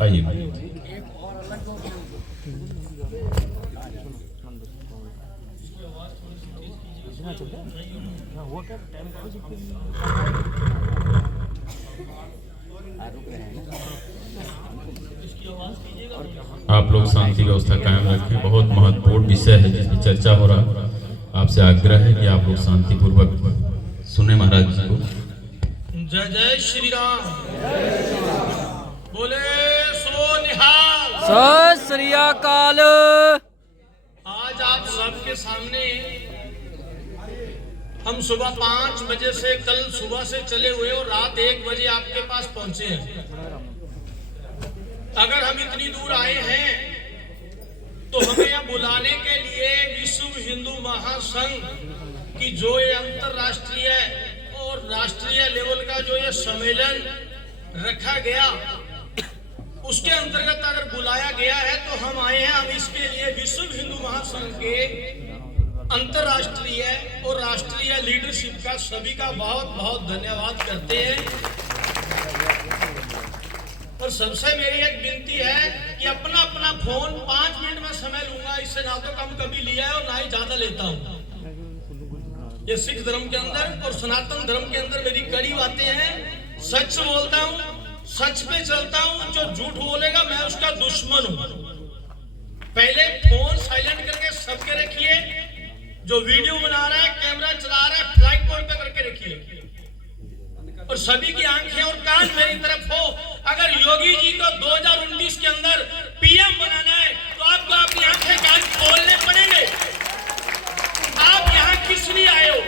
आइए। आप लोग शांति व्यवस्था कायम रखें। बहुत महत्वपूर्ण विषय है जिसमें चर्चा हो रहा है। आपसे आग्रह है कि आप लोग शांतिपूर्वक सुने महाराज जी को। जय जय श्री राम। बोले सो निहाल। सत श्री अकाल। आज आप सबके सामने हम सुबह 5 बजे से कल सुबह से चले हुए और रात 1 बजे आपके पास पहुंचे हैं। अगर हम इतनी दूर आए हैं तो हमें यह बुलाने के लिए विश्व हिंदू महासंघ की जो ये अंतरराष्ट्रीय और राष्ट्रीय लेवल का जो ये सम्मेलन रखा गया उसके अंतर्गत अगर बुलाया गया है तो हम आए हैं। हम इसके लिए विश्व हिंदू महासंघ के अंतरराष्ट्रीय और राष्ट्रीय लीडरशिप का सभी का बहुत बहुत धन्यवाद करते हैं। और सबसे मेरी एक विनती है कि अपना अपना फोन 5 मिनट में समय लूंगा, इससे ना तो कम कभी लिया है और ना ही ज्यादा लेता हूँ। ये सिख धर्म के अंदर और सनातन धर्म के अंदर मेरी कड़ी बातें हैं। सच बोलता हूँ, सच पे चलता हूँ। जो झूठ बोलेगा मैं उसका दुश्मन हूँ। पहले फोन साइलेंट करके सबके रखिए। जो वीडियो बना रहा है, कैमरा चला रहा है, फ्लाइट मोड पे करके रखिए। और सभी की आंखें और कान मेरी तरफ हो। अगर योगी जी को 2019 के अंदर पीएम बनाना है तो आपको अपनी आंखें कान खोलने पड़ेंगे। आप यहाँ किस लिए आए हो?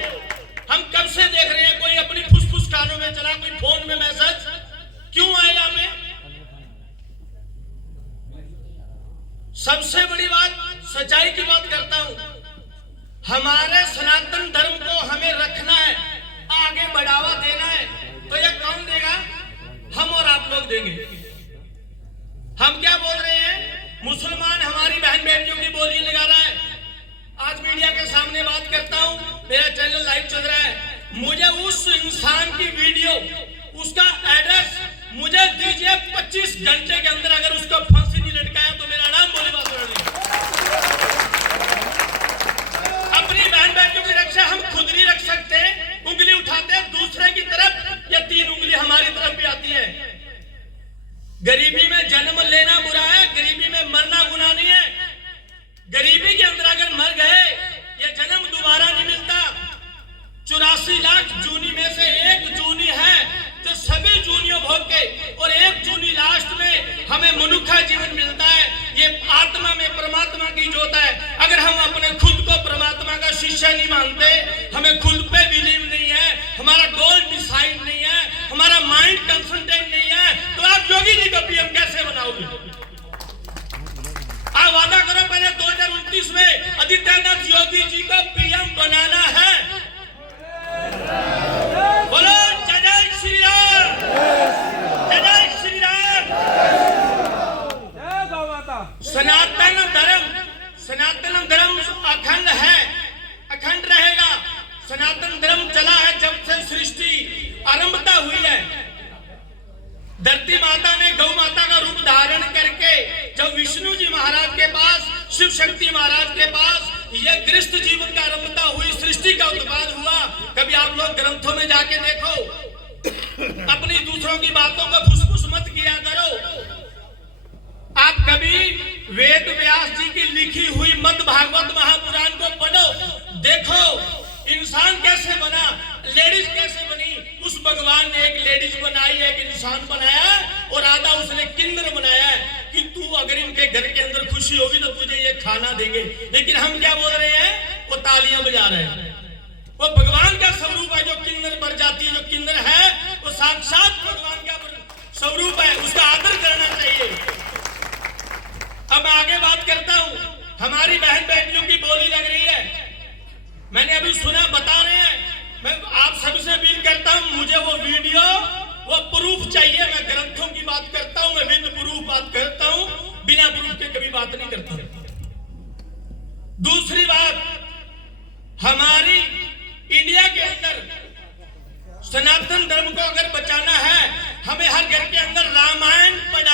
हम कब से देख रहे हैं कोई अपनी फुसफुस कानों में चला, कोई फोन में मैसेज। क्यों आए यहाँ पे? सबसे बड़ी बात, सच्चाई की बात करता हूं। हमारे सनातन धर्म को हमें रखना है, आगे बढ़ावा देना है। तो ये कौन देगा? हम और आप लोग देंगे। हम क्या बोल रहे हैं? मुसलमान हमारी बहन बेटियों की बोली लगा रहा है। आज मीडिया के सामने बात करता हूं, मेरा चैनल लाइव चल रहा है। मुझे उस इंसान की वीडियो, उसका एड्रेस मुझे दीजिए। 25 घंटे के अंदर अगर उसको फांसी नहीं लटकाया तो मेरा नाम बोले बात। अपनी बहन बेटियों की रक्षा हम खुद नहीं रख सकते। उंगली उठाते दूसरे की तरफ, या 3 उंगली हमारी तरफ भी आती है। गरीबी में जन्म लेना बुरा है, गरीबी में मरना गुनाह नहीं है। गरीबी के अंदर अगर मर गए ये जन्म दोबारा नहीं मिलता। 84 लाख जूनी में से एक जूनी है जो सभी जूनियों भोग के, और एक जूनी लास्ट में हमें मनुष्य जीवन मिलता है। ये आत्मा में परमात्मा की जोत है। अगर हम अपने खुद को परमात्मा का शिष्य नहीं मानते, हमें खुद पे बिलीव नहीं है, हमारा गोल डिसाइड नहीं है, हमारा माइंड कंसंट्रेट नहीं है, तो आप योगी जी को पीएम कैसे बनाओगे? आप वादा करो पहले 2029 में आदित्यनाथ योगी जी को पीएम बनाना है। बोलो जय जय श्री राम, जय जय श्री राम। सनातन धर्म अखंड है, अखंड रहेगा। सनातन धर्म चला है जब से सृष्टि आरंभता हुई है। धरती माता ने गौ माता का रूप धारण करके जब विष्णु जी महाराज के पास, शिव शक्ति महाराज के पास ये गृहस्थ जीवन का आरंभता हुई, सृष्टि का उत्पाद हुआ। कभी आप लोग ग्रंथों में जाके देखो, अपनी दूसरों की बातों को फुसफुस मत किया करो। आप कभी वेद व्यास जी की लिखी हुई मद भागवत महापुराण को पढ़ो, देखो इंसान कैसे बना, लेडीज कैसे बनी। उस भगवान ने एक लेडीज बनाई, एक इंसान बनाया और आधा उसने किन्नर बनाया कि तू अगर इनके घर के अंदर खुशी होगी तो तुझे ये खाना देंगे। लेकिन हम क्या बोल रहे हैं? वो तालियां बजा रहे हैं। वो भगवान का स्वरूप है जो किन्नर पर जाती है। जो किन्नर है वो साक्षात भगवान का स्वरूप है, उसका आदर करना चाहिए। अब आगे बात करता हूं। हमारी बहन बेटियों की बोली लग रही है, मैंने अभी सुना, बता रहे हैं। मैं आप सभी से अपील करता हूं, मुझे वो वीडियो, वो प्रूफ चाहिए। मैं ग्रंथों की बात करता हूं, मैं विद प्रूफ बात करता हूं, बिना प्रूफ के कभी बात नहीं करता। दूसरी बात, हमारी इंडिया के अंदर सनातन धर्म को अगर बचाना है, हमें हर घर के अंदर रामायण पढ़ा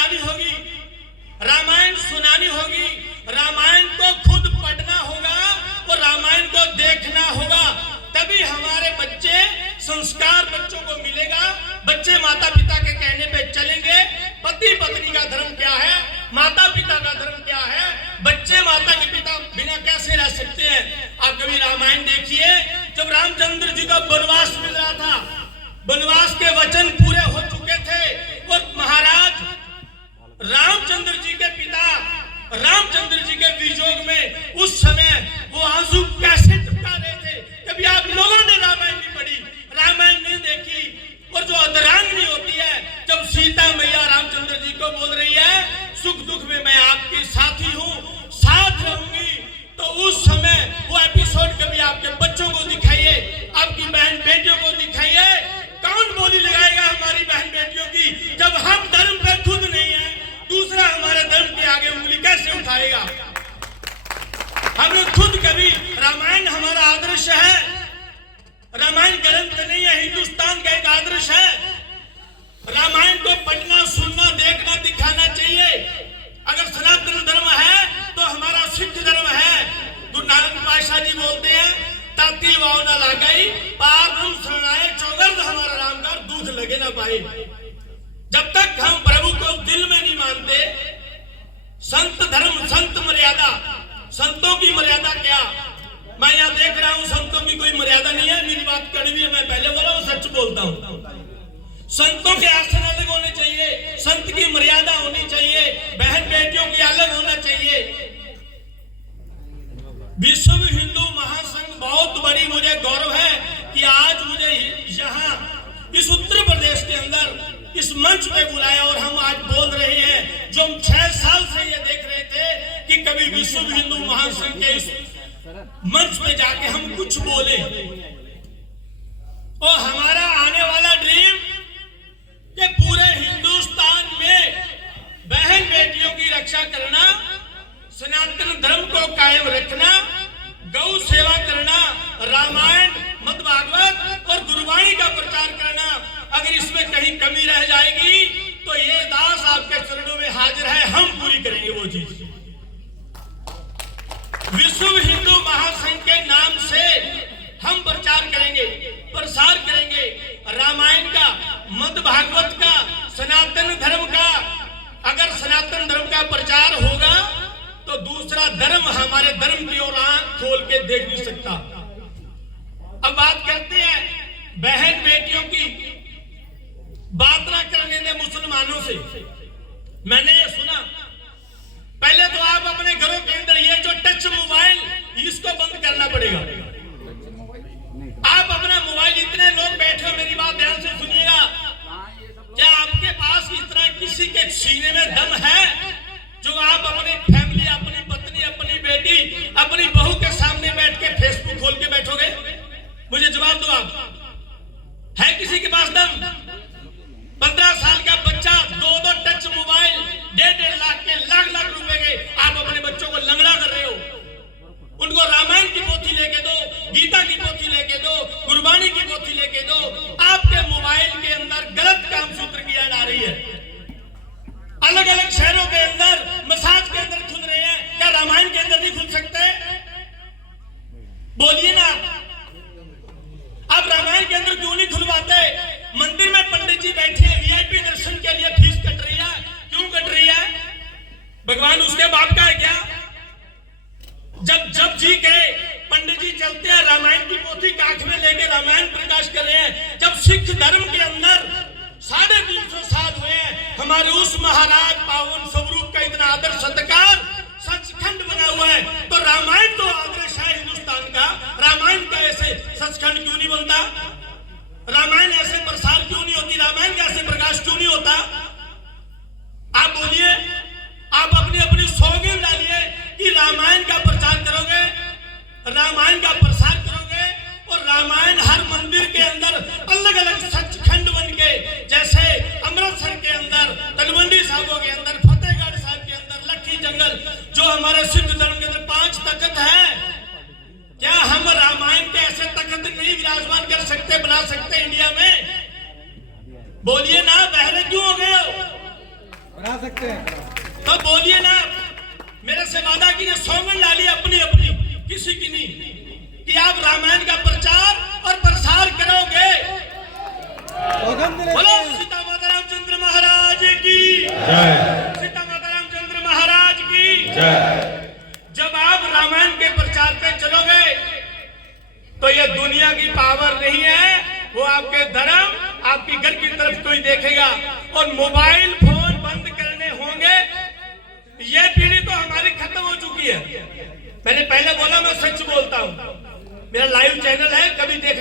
पति पत्नी का धर्म क्या है, माता पिता का धर्म क्या है, बच्चे माता के पिता बिना कैसे रह सकते हैं। आप कभी रामायण देखिए, जब रामचंद्र जी का वनवास मिल रहा था, वनवास के वचन पूरे हो चुके थे और महाराज रामचंद्र जी के पिता रामचंद्र जी के वियोग में उस समय वो आंसू कैसे टपका रहे थे। कभी आप लोगों ने रामायण नहीं पढ़ी, रामायण नहीं देखी, और जो अर्धांगिनी होती है, जब सीता मैया रामचंद्र जी को बोल रही है सुख दुख में मैं आपकी साथी हूँ, साथ रहूंगी, तो उस समय वो एपिसोड कभी आपके बच्चों को दिखाइए, आपकी बहन बेटियों को दिखाइए। कौन बोली लगाएगा हमारी बहन बेटियों की, जब हम धर्म पे खुद नहीं है, दूसरा हमारे धर्म के आगे उंगली कैसे उठाएगा। हमने खुद कभी, रामायण हमारा आदर्श है, रामायण ग्रंथ नहीं है, हिंदुस्तान का एक आदर्श है। रामायण को पढ़ना, सुनना, देखना, दिखाना चाहिए। अगर सनातन धर्म है तो हमारा सिख धर्म है। गुरु नानक पातशाह जी बोलते हैं, ताती वाव ना लगाई पार हम सुनाए चौगर्द हमारा राम का दूध लगे ना पाए। जब तक हम प्रभु को दिल में नहीं मानते, संत धर्म, संत मर्यादा, संतों की मर्यादा क्या, मैं यहाँ देख रहा हूँ संतों की कोई मर्यादा नहीं है। मेरी बात कड़वी है, मैं पहले बोला हूँ, सच बोलता हूँ। संतों के आसन अलग होने चाहिए, संत की मर्यादा होनी चाहिए, बहन बेटियों की अलग होना चाहिए। विश्व हिंदू महासंघ बहुत बड़ी, मुझे गौरव है कि आज मुझे यहाँ इस उत्तर प्रदेश के अंदर इस मंच पे बुलाया और हम आज बोल रहे हैं जो हम 6 साल से ये देख रहे थे कि कभी विश्व हिंदू महासंघ के इस मंच पे जाके हम कुछ बोले। और हमारा आने वाला ड्रीम कि पूरे हिंदुस्तान में बहन बेटियों की रक्षा करना, सनातन धर्म को कायम रखना, गौ सेवा करना, रामायण, मद्भागवत और गुरबाणी का प्रचार करना। अगर इसमें कहीं कमी रह जाएगी तो ये दास आपके चरणों में हाजिर है, हम पूरी करेंगे वो चीज। विश्व हिंदू महासंघ के नाम से हम प्रचार करेंगे, प्रसार करेंगे रामायण का, मद्भागवत का, सनातन धर्म का। अगर सनातन धर्म का प्रचार होगा तो दूसरा धर्म हमारे धर्म की ओर आंख खोल के देख नहीं सकता। अब बात करते हैं बहन बेटियों की। बात ना करने दे मुसलमानों से। मैंने ये सुना, पहले तो आप अपने घरों के अंदर ये जो टच मोबाइल, इसको बंद करना पड़ेगा। आप अपना मोबाइल, इतने लोग बैठे हो, मेरी बात ध्यान से सुनिएगा, क्या आपके पास इतना किसी के सीने में दम है जो आप अपनी फैमिली, अपनी पत्नी, अपनी बेटी, अपनी बहू के सामने बैठ के फेसबुक खोल के बैठोगे? मुझे जवाब दो, आप है किसी के पास दम? 15 साल का बच्चा 2 टच मोबाइल, 1.5 लाख के, लाख रुपए के, आप अपने बच्चों को लंगड़ा कर रहे हो। उनको रामायण की पोथी लेके दो, गीता की पोथी लेके दो, गुरबाणी की पोथी लेके दो। आपके मोबाइल के अंदर गलत काम सूत्र की ऐड आ रही है। अलग अलग शहरों के अंदर मसाज के अंदर खुल रहे हैं, क्या रामायण के अंदर नहीं खुल सकते? बोलिए ना आप रामायण के अंदर क्यों नहीं खुलवाते? मंदिर में पंडित जी बैठे हैं, वीआईपी दर्शन के लिए फीस कट रही है, क्यों कट रही है? भगवान उसके बाप का है क्या? जब जी करे पंडित जी चलते हैं, रामायण की पोथी काख में लेके रामायण प्रकाश कर रहे हैं। जब सिख धर्म के अंदर 350 साल हुए हैं, हमारे उस महाराज पावन स्वरूप का इतना आदर सत्कार, सचखंड बना हुआ है, तो रामायण तो आदर्श है हिंदुस्तान का। रामायण का ऐसे सचखंड क्यों नहीं बनता? रामायण ऐसे प्रसार क्यों नहीं होती? रामायण का ऐसे प्रकाश क्यों नहीं होता? आप बोलिए, आप अपनी अपनी सौगंध डालिए कि रामायण का प्रचार करोगे, रामायण का प्रसार करोगे, और रामायण हर मंदिर के अंदर अलग अलग सचखंड बन के, जैसे अमृतसर के अंदर, तलवंडी साहिबों के अंदर, फतेहगढ़ साहिब के अंदर, लखी जंगल, जो हमारे सिख धर्म के अंदर 5 तख्त है, क्या हम रामायण के ऐसे तख्त नहीं विराजमान कर सकते, बना सकते इंडिया में? बोलिए ना, बहरे क्यों हो गए हो? बना सकते हैं तो बोलिए ना, मेरे से वादा कीजिए, सौगंध डालिए अपनी अपनी, किसी की नहीं, कि आप रामायण का प्रचार और प्रसार करोगे। बोलो सीता माता रामचंद्र महाराज की। तो ये दुनिया की पावर नहीं है, वो आपके धर्म, आपकी घर की तरफ कोई देखेगा। और मोबाइल फोन बंद करने होंगे। ये पीढ़ी तो हमारी खत्म हो चुकी है। मैंने पहले बोला, मैं सच बोलता हूं। मेरा लाइव चैनल है, कभी देख